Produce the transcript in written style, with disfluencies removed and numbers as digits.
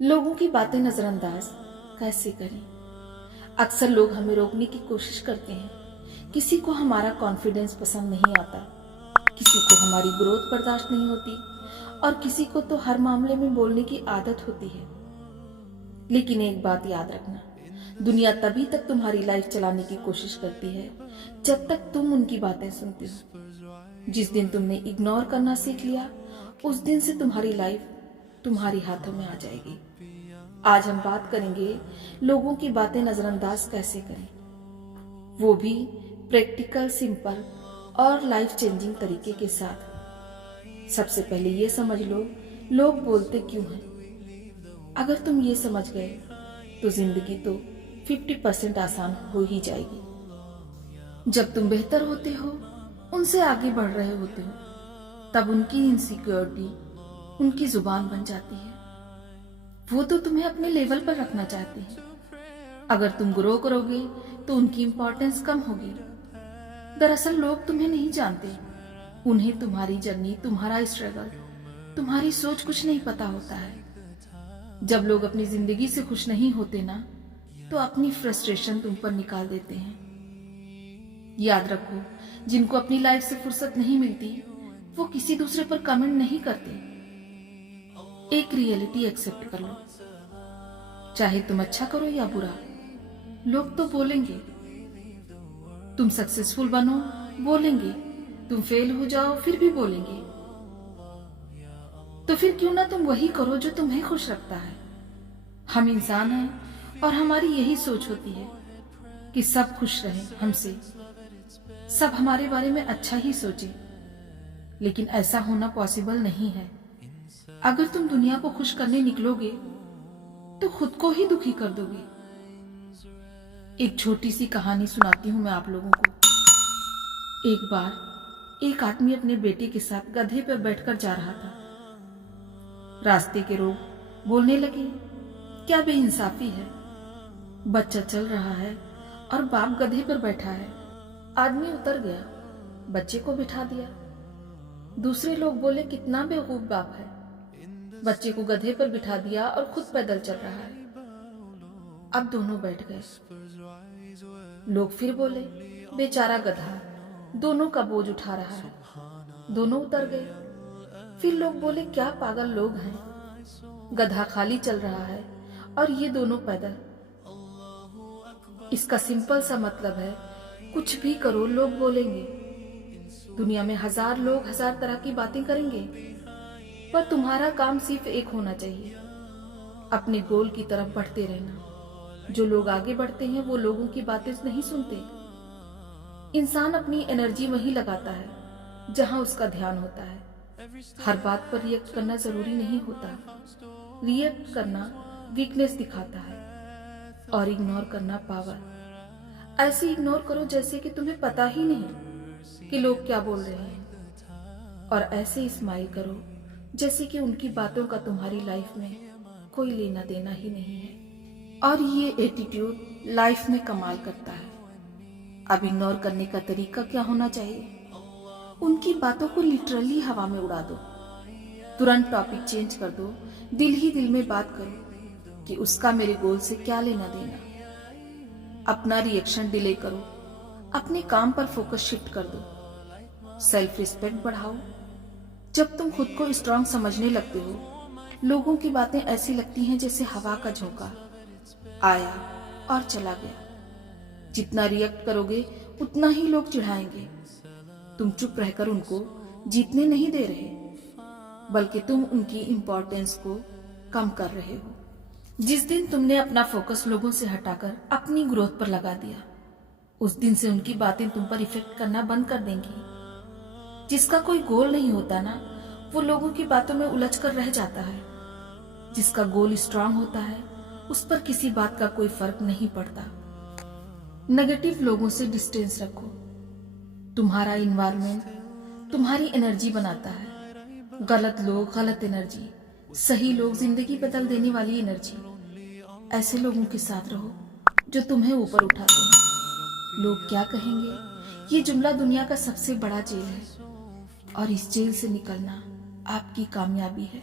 लोगों की बातें नजरअंदाज कैसे करें। अक्सर लोग हमें रोकने की कोशिश करते हैं। किसी को हमारा कॉन्फिडेंस पसंद नहीं आता, किसी को हमारी ग्रोथ बर्दाश्त नहीं होती और किसी को तो हर मामले में बोलने की आदत होती है। लेकिन एक बात याद रखना, दुनिया तभी तक तुम्हारी लाइफ चलाने की कोशिश करती है जब तक तुम उनकी बातें सुनती हो। जिस दिन तुमने इग्नोर करना सीख लिया, उस दिन से तुम्हारी लाइफ तुम्हारी हाथों में आ जाएगी। आज हम बात करेंगे लोगों की बातें नजरअंदाज कैसे करें, वो भी प्रैक्टिकल, सिंपल और लाइफ चेंजिंग तरीके के साथ। सबसे पहले ये समझ लो, लोग बोलते क्यों हैं। अगर तुम ये समझ गए तो जिंदगी तो 50% आसान हो ही जाएगी। जब तुम बेहतर होते हो, उनसे आगे बढ़ रहे होते हो, तब उनकी इनसिक्योरिटी उनकी जुबान बन जाती है। वो तो तुम्हें अपने लेवल पर रखना चाहते हैं। अगर तुम ग्रो करोगे तो उनकी इंपॉर्टेंस कम होगी। दरअसल लोग तुम्हें नहीं जानते, उन्हें तुम्हारी जर्नी, तुम्हारा स्ट्रगल, तुम्हारी सोच कुछ नहीं पता होता है। जब लोग अपनी जिंदगी से खुश नहीं होते ना, तो अपनी फ्रस्ट्रेशन तुम पर निकाल देते हैं। याद रखो, जिनको अपनी लाइफ से फुर्सत नहीं मिलती, वो किसी दूसरे पर कमेंट नहीं करते। एक रियलिटी एक्सेप्ट कर लो, चाहे तुम अच्छा करो या बुरा, लोग तो बोलेंगे। तुम सक्सेसफुल बनो, बोलेंगे। तुम फेल हो जाओ, फिर भी बोलेंगे। तो फिर क्यों ना तुम वही करो जो तुम्हें खुश रखता है। हम इंसान हैं और हमारी यही सोच होती है कि सब खुश रहें हमसे, सब हमारे बारे में अच्छा ही सोचें। लेकिन ऐसा होना पॉसिबल नहीं है। अगर तुम दुनिया को खुश करने निकलोगे तो खुद को ही दुखी कर दोगे। एक छोटी सी कहानी सुनाती हूं मैं आप लोगों को। एक बार एक आदमी अपने बेटे के साथ गधे पर बैठकर जा रहा था। रास्ते के लोग बोलने लगे, क्या बेइंसाफी है, बच्चा चल रहा है और बाप गधे पर बैठा है। आदमी उतर गया, बच्चे को बिठा दिया। दूसरे लोग बोले, कितना बेवकूफ बाप है, बच्चे को गधे पर बिठा दिया और खुद पैदल चल रहा है। अब दोनों बैठ गए। लोग फिर बोले, बेचारा गधा दोनों का बोझ उठा रहा है। दोनों उतर गए। फिर लोग बोले, क्या पागल लोग हैं, गधा खाली चल रहा है और ये दोनों पैदल। इसका सिंपल सा मतलब है, कुछ भी करो लोग बोलेंगे। दुनिया में 1000 लोग 1000 तरह की बातें करेंगे, पर तुम्हारा काम सिर्फ एक होना चाहिए, अपने गोल की तरफ बढ़ते रहना। जो लोग आगे बढ़ते हैं वो लोगों की बातें नहीं सुनते। इंसान अपनी एनर्जी वहीं लगाता है जहां उसका ध्यान होता है। हर बात पर रिएक्ट करना जरूरी नहीं होता। रिएक्ट करना वीकनेस दिखाता है और इग्नोर करना पावर। ऐसे इग्नोर करो जैसे कि तुम्हें पता ही नहीं कि लोग क्या बोल रहे हैं, और ऐसे स्माइल करो जैसे कि उनकी बातों का तुम्हारी लाइफ में कोई लेना देना ही नहीं है। और ये एटीट्यूड लाइफ में कमाल करता है। अब इग्नोर करने का तरीका क्या होना चाहिए? उनकी बातों को लिटरली हवा में उड़ा दो। तुरंत टॉपिक चेंज कर दो। दिल ही दिल में बात करो कि उसका मेरे गोल से क्या लेना देना। अपना रिएक्शन डिले करो, अपने काम पर फोकस शिफ्ट कर दो। सेल्फ रिस्पेक्ट बढ़ाओ। जब तुम खुद को स्ट्रांग समझने लगते हो, लोगों की बातें ऐसी लगती हैं जैसे हवा का झोंका, आया और चला गया। जितना रिएक्ट करोगे उतना ही लोग चिढ़ाएंगे। तुम चुप रहकर उनको जीतने नहीं दे रहे, बल्कि तुम उनकी इंपॉर्टेंस को कम कर रहे हो। जिस दिन तुमने अपना फोकस लोगों से हटाकर अपनी ग्रोथ पर लगा दिया, उस दिन से उनकी बातें तुम पर इफेक्ट करना बंद कर देंगी। जिसका कोई गोल नहीं होता ना, वो लोगों की बातों में उलझ कर रह जाता है। जिसका गोल स्ट्रांग होता है, उस पर किसी बात का कोई फर्क नहीं पड़ता। नेगेटिव लोगों से डिस्टेंस रखो। तुम्हारा इन्वायरमेंट तुम्हारी एनर्जी बनाता है। गलत लोग गलत एनर्जी, सही लोग जिंदगी बदल देने वाली एनर्जी। ऐसे लोगों के साथ रहो जो तुम्हें ऊपर उठाते हैं। लोग क्या कहेंगे, ये जुमला दुनिया का सबसे बड़ा जेल है, और इस जेल से निकलना आपकी कामयाबी है।